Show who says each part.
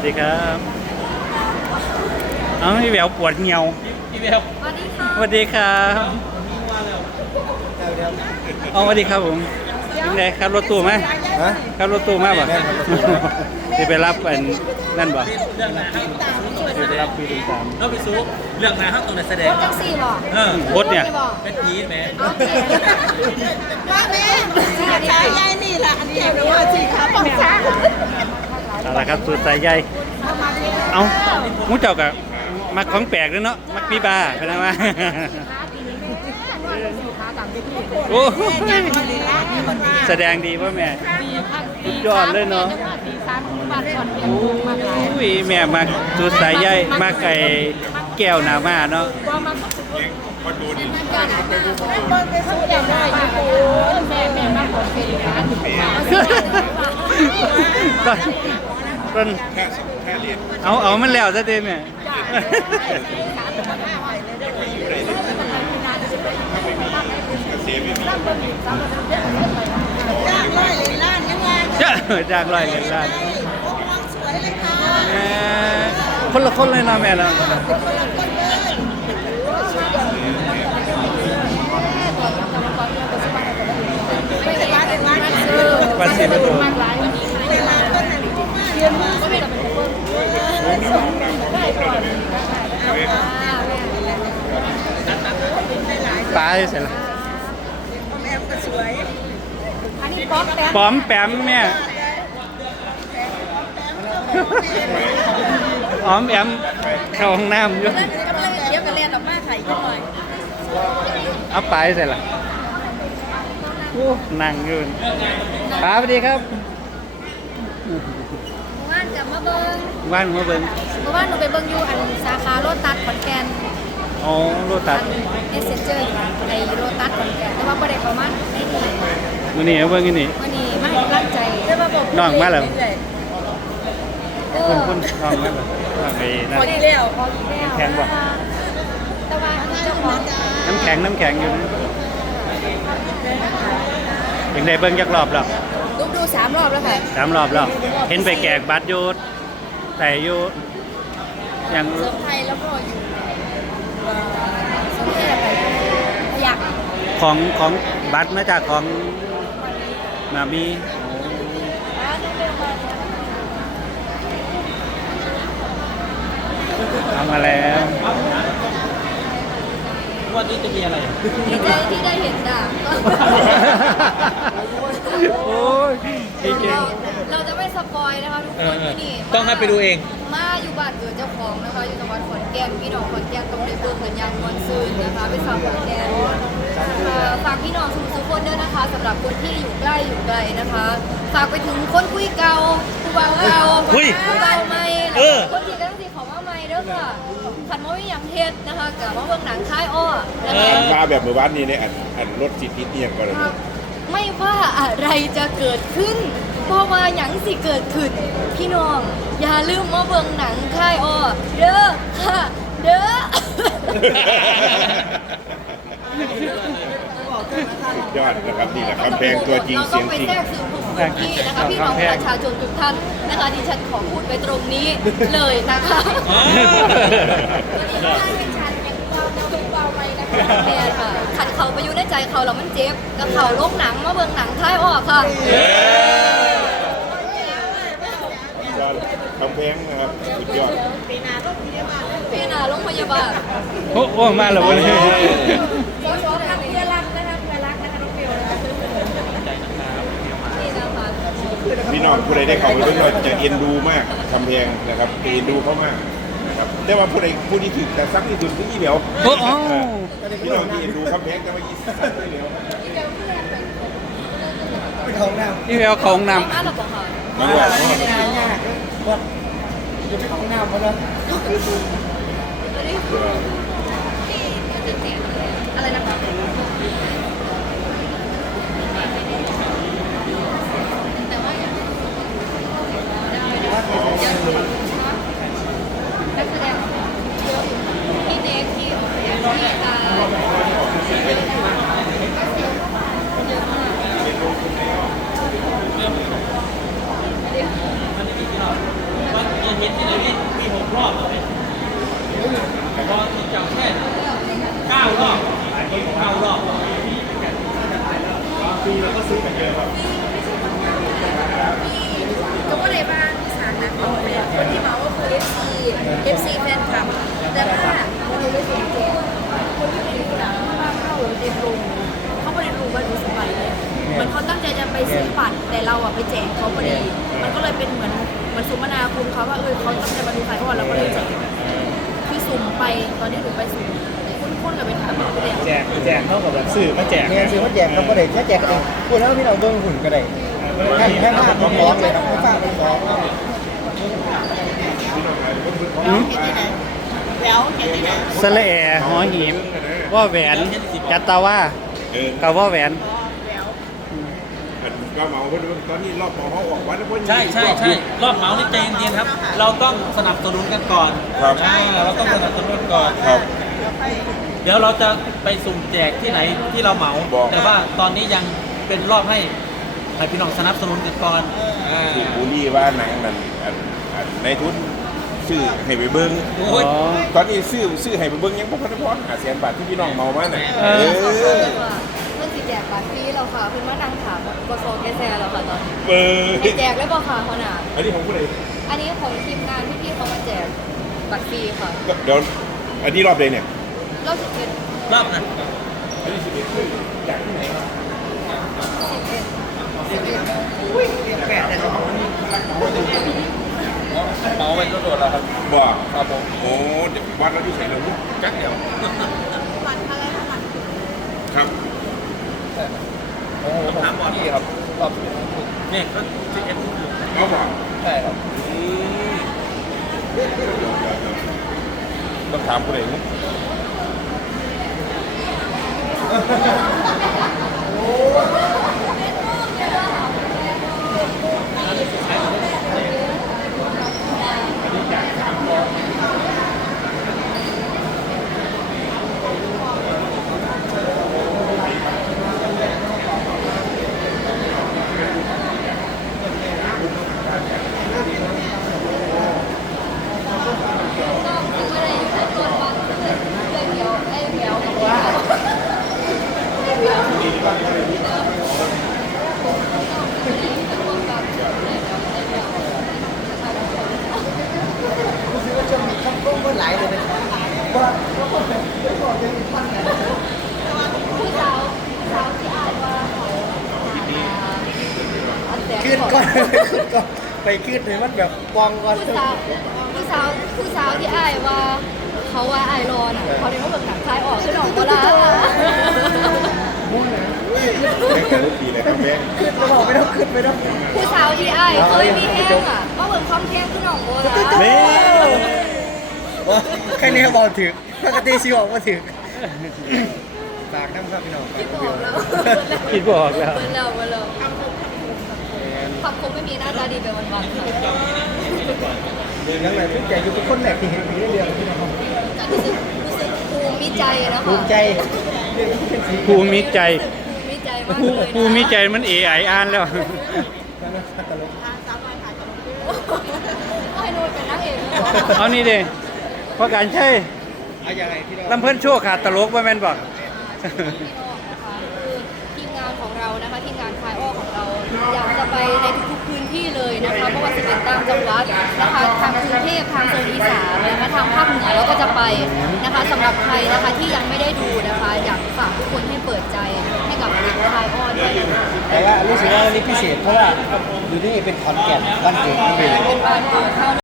Speaker 1: สวัสดีครับเอ้าพี่แหววปวดเงียว
Speaker 2: พี่เบล
Speaker 3: สวัสดีค่ะ
Speaker 1: สวัสดีครับเอาสวัสดีครับผมยังไงครับรถตู้ไหม
Speaker 4: ฮะ
Speaker 1: ครับรถตู้มาบ่ที่ไปรับอันนั่นบ่
Speaker 2: เรื่องนาห้าง
Speaker 1: ที่ไปรับพี่ตุ้มตาม
Speaker 2: เราไปซูเรื่องนาห้างตรงไหนแสดง
Speaker 3: รถแท็กซี่บอก
Speaker 2: เออ
Speaker 1: รถเนี่ย
Speaker 2: เป็นผีแม่
Speaker 3: โอเค
Speaker 5: ว่าแม่ชายยายนี่แหละอันนี้เรียกว่าสิครับปังช้า
Speaker 1: เอาละครับสุดสายใหญ่เอาหมูเจ้ากับมักของแปลกด้วยเนาะมักปีบาเป็นไงวะโอ้ยแสดงดีป่ะแม่สุดยอดเลยเนาะโอ้ยแม่มักสุดสายใหญ่มักไก่แก้วหนามาเนาะ ตอนตอนเอาเอามันแล้วซะเด้แม่
Speaker 5: จ้างร้อยเลยล้านยังไง
Speaker 1: จ้าจ้างร้อยเหรียญล้าน
Speaker 5: โอ้มองสวยเลยค่ะ
Speaker 1: แม่คนละคนเลยเนาะแม่เนาะ
Speaker 5: ไม่ได้มาได้มา
Speaker 1: วันสีประตู
Speaker 5: เวลาต้นนั้นเรียนมือก็ไม่ได้
Speaker 1: ตายเสร็จแล้ว
Speaker 5: แอมก็สวย
Speaker 3: อันนี้ป๊อปแป๊บ
Speaker 1: ปอมแปมแม่หอมแอมเข้าห้องน้ำอยู่
Speaker 5: กำลังเทียบกันเรียนออกมาไข่ก็หน่อย
Speaker 1: เอาไปเสร็จแล้วโอ้นั่งอยู่ครับสวัสดีครับ
Speaker 3: ว่านจะมาเบิ้ง
Speaker 1: ว่านมาเบิ่ง
Speaker 3: เพราะว่าหนูไปเบิ้งอยู่อันสาขาโรตัสขอนแก่น
Speaker 1: อ๋อโลตั
Speaker 3: อั
Speaker 1: ส
Speaker 3: นเอเซนเจอร์ไอโรตัสขอนแก่นแต่ว่าไม่ได้ประมาณได้ที่
Speaker 1: มื้อนี้เอาเบิ่งอันนี่
Speaker 3: วันนี้มาให้กำลังใจ
Speaker 1: น้องมาแล้ว
Speaker 3: เอ
Speaker 1: คุณ
Speaker 3: อ
Speaker 1: คุณน้องมาแล้วน้องไอ้นั่น
Speaker 5: พอดีแล้ว
Speaker 3: พอดีแล้ว
Speaker 1: แข็งบ่
Speaker 3: แต่ว่าเจ้าของ
Speaker 1: น้ำแข็งน้ำแข็งอยู่นะยังได้เบิ่งจักรอบแล้ว
Speaker 3: ดูดูสามรอบแล้วค่ะ
Speaker 1: สามรอบแล้วเห็นไปแจกบัตรอยู่แต่อยู่ยัง
Speaker 3: เซอร์ไพรส์แล้วก็อยู่เอ่อสมเด็จไปพยัก
Speaker 1: ของของบัตรมาจากของมามีเอามาแล้ว
Speaker 2: วันนี้จะมีอะไร
Speaker 3: ดีใจที่ได้เห็นด่า
Speaker 1: โอ้ยจริง
Speaker 3: เอค
Speaker 2: อนเออ
Speaker 3: ที่นี่
Speaker 2: ต้องให้ไปดูเอง
Speaker 3: มาอยู่บ้านเกิดเจ้าของนะคะอยู่จังหวัดขอนแก่นพี่น้องขอนแก่นต้องได้เบิ่งกันอยางมวนซื่นนะคะไปสาวขอนแก่นเอ่อฝากพี่น้องทุกทุกคนด้วยนะคะสำหรับคนที่อยู่ใกล้อยู่ไกลนะคะฝากไปถึงคนคุยเก่าผู้บ่าวเก่า
Speaker 2: อุ้ย
Speaker 3: ผู้บ่าวใหม่
Speaker 2: เออ
Speaker 3: คนที่กำลังสิเของมาใหม่เด้อค่ะขันว่ามีอย่างเฮ็ดนะคะกับว่าเบิ่งหนังค่ายอ้อนะคะ
Speaker 4: มาแบบเมื่อวานนี้เนี่ยอันอันรถจิตนิดเอียงก็เลย
Speaker 3: ไม่ว่าอะไรจะเกิดขึ้น เพราะว่าหยังสิเกิดขึ้น พี่น้อง อย่าลืมมาเบิ่งหนังค่ายอ้อเด้อค่ะ เด้อ
Speaker 4: ยอดนะครับนี่แหละคำแพงตัวจริงเสียงจริง
Speaker 3: เราต้องไปแทรกซึมทุกพื้นที่นะคะพี่น้องประชาชนทุกท่านนะคะดิฉันขอพูดไปตรงนี้เลยนะคะแม่ค่ะขัดเขาไปอยู่ในใจเขาแล้วมันเจ็บกับเขาโรคหนังมาเบิ่งหนังท้ายออกค่ะ
Speaker 4: ยอ ดคำแพงนะครับสุดยอด
Speaker 3: พี่นาโรงพยาบาล
Speaker 1: โอ้โอ้มาแล้ววันนี้
Speaker 3: ขอขอทำเพื่อรักนะคะเพื่อรักนะคะน้องเบลนี่นะคะ
Speaker 4: พี่น้องผู้ใดได้เข้าไปด้วยก็จะเอ็นดูมากคำแพงนะครับเอ็นดูเขามากนะครับแต่ว่าผู้ใดผู้ที่ถึงแต่ซักที่สุดคืออีเหลียว
Speaker 1: โอ้โอ้
Speaker 4: พี่น้องที่เอ็นดูคำแพงแต่ว่าอีซักไม่เหลียว
Speaker 1: นี่แววของน
Speaker 3: มาหรอ เปล่าคะ
Speaker 4: มาด้วย
Speaker 3: อะไรนะคะนักแสดงพี่เนทที่ที่ตาเยอะมาก
Speaker 2: เห็นที่ไหนมีมีหกรอบเลยพอที่จับแค่เก้ารอบเก้ารอบ
Speaker 3: ก็ว่าในบ้านอีสานนะคนที่มาว่าคือ FC FC แฟนคลับแต่ว่าคนที่ไม่สนใจคนที่ไม่รู้นะว่าเข้าเต็มลงเขาไม่ได้รู้ว่าดูสบายเลยเหมือนเขาตั้งใจจะไปซื้อบัตรแต่เราอะ ไปแจกเขาพอดี มันก็เลยเป็นเหมือนเหมือนสุมนาคุณเขาว่าเออเขาตั้งใจมาดูไฟอ่อนเราก็เลยแจกคือสุ่มไปตอนนี้หนูไปสุ่มคุ้นๆกับเป็นถามไปแล้ว
Speaker 6: แจกแจกเท่ากับแบบสื่อมาแจก
Speaker 7: เงี้ยซื้อมาแจกครับก็ได้แค่แจกเองพูดแล้วพี่เราเบิ้งหุ่นก็ได้ให้ให้ภาพมันฟ้องเลยครับให้ภาพมันฟ้อง
Speaker 1: หืม
Speaker 5: แล้วเห็นที่ไหน
Speaker 1: สระแอหอหีบว่าแหวนจัตตาว่า
Speaker 4: เออ
Speaker 1: กับว่าแหวน
Speaker 4: อัน ก็เหมาเพิ่นตอนนี้รอบหมอเขาออกวันแล้วเพิ่น
Speaker 2: ใช่ใช่ใช่รอบเหมานี่ใจเย็นๆครับ เราต้องสนับสนุนกันก่อน
Speaker 4: ครับ
Speaker 2: อ่เราต้องสนับสนุนกันก่อน
Speaker 4: ครับ
Speaker 2: เดี๋ยวเราจะไปสุ่มแจกที่ไหนที่เราเหมา
Speaker 4: บอก
Speaker 2: แต่ว่าตอนนี้ยังเป็นรอบให้ให้พี่น้องสนับสนุนกันก่อนอ่า
Speaker 4: ถูกบูลลี่ว่าหนังนั่นอันอันในทุนซื้อให้ไปเบิ้ง
Speaker 2: โอ้ย
Speaker 4: ตอนนี้ซื้อซื้อให้ไปเบิ้งยังบ่พันพรหาแสนบาทที่พี่น้องเมามาน่ะ
Speaker 1: เอ
Speaker 4: อ
Speaker 3: บัตรฟรีเราค่ะเพื่อนว่านั่งถามกโซแกแซเราค่ะตอนนี้
Speaker 4: เออ
Speaker 3: ให้แจกได้ป่ะค่ะขนาด
Speaker 4: อันนี้ของผู้ใด
Speaker 3: อันนี้ของทีมงานพี่ๆเขามาแจกบัตรฟรีค่ะ
Speaker 4: ก็เดี๋ยวอันนี้รอบเลยเนี่ย
Speaker 3: เราสิบเอ็ด
Speaker 2: รอบนะ
Speaker 4: อันนี้สิบเอ็ดคือจากที่ไหนครับ
Speaker 3: สิบเอ็ดสิบเอ็ด
Speaker 2: เหมาไปโดดๆแล้วครับ
Speaker 4: บ่
Speaker 2: ครับผม
Speaker 4: โอ้เดี๋ยววัดแล้วที่ใส่เราลูกจักเดียว
Speaker 5: บัตรอะไรนะบัตร
Speaker 4: ครับ
Speaker 2: ถามก่อนพี่ครับรอบเนี่ยก็สิบเอ็ด
Speaker 4: เอาบ่
Speaker 2: ใช่ครับ
Speaker 4: อืมต้องถามผู้ใดนี่
Speaker 7: ขึ้นก่อนขึ้นก่อนไปขึ้นเลยมันแบบฟองก่อน
Speaker 3: ผู้สาวผู้สาวผู้สาวที่อายว่า เขาว่าอายรอนอะเขาเรียกว่าแบบหนังคลายออกขึ้นออกก็ลา
Speaker 4: ไม่เคยรู้ดีเลยครับแม่
Speaker 7: ขึ้นไม่ต้องไม่ต้องขึ้นไม่ต้อง
Speaker 3: ผู้สาวที่อายเคยมีแห้งอะก็เหมือนความแห้งขึ้นออกก็ลา
Speaker 1: แม่
Speaker 7: ว่าแค่นี้บอกถึงปกติสิบอกว่าถึงฝากน้ำครับพี่น้องฝาก
Speaker 3: คิด
Speaker 7: พี่
Speaker 3: บ
Speaker 7: น้
Speaker 3: อ
Speaker 7: อกง
Speaker 3: แล้ว
Speaker 1: คิดบอกแล้ว
Speaker 3: เปิดแล้วเปิดแล้วคำคมไม่มีหน้าตาดีไปวันๆค่ะ
Speaker 7: ยังไงทุกใจอยู่ทุกคนแหลกที่เห็นผีเรื่องพี่น้อง
Speaker 3: รู้สึกรู้สึกภูมิใจนะคะ
Speaker 7: ภูมิใจเรื่องที่เป็นสี
Speaker 1: ภูมิใจ
Speaker 3: ภูมิใจมาก
Speaker 1: ภู
Speaker 3: เลยนะ
Speaker 1: ภูมิใจมันเอไออ่านแล้ว
Speaker 7: ตลก
Speaker 3: ให้นูนเป็นนักเอกเลย
Speaker 1: เอานี่เด้เพราะการใช่
Speaker 7: เอาอย่างไรพี่น้อง
Speaker 1: ลำเพิ่นโชว์ขาดตลกว่าแม่นบอก
Speaker 3: คือทีมงานของเรานะคะทีมงานคลายอ้อของเราอยากจะไปในทุกๆพื้นที่เลยนะคะไม่ว่าจะเป็นต่างจังหวัดนะคะทางกรุงเทพทางโซนอีสานนะคะทางภาคเหนือเราก็จะไปนะคะสำหรับใครนะคะที่ยังไม่ได้ดูนะคะอยากฝากทุกคนให้เปิดใจให้กับหนังคลายอ้อด้วยนะคะ
Speaker 7: แต่ว่ารู้สึกว่าวันนี้พิเศษเพราะว่าอยู่นี่เป็นขอนแก่นบ้านเกิดของเบล
Speaker 3: เป็นบ้านเกิดเขา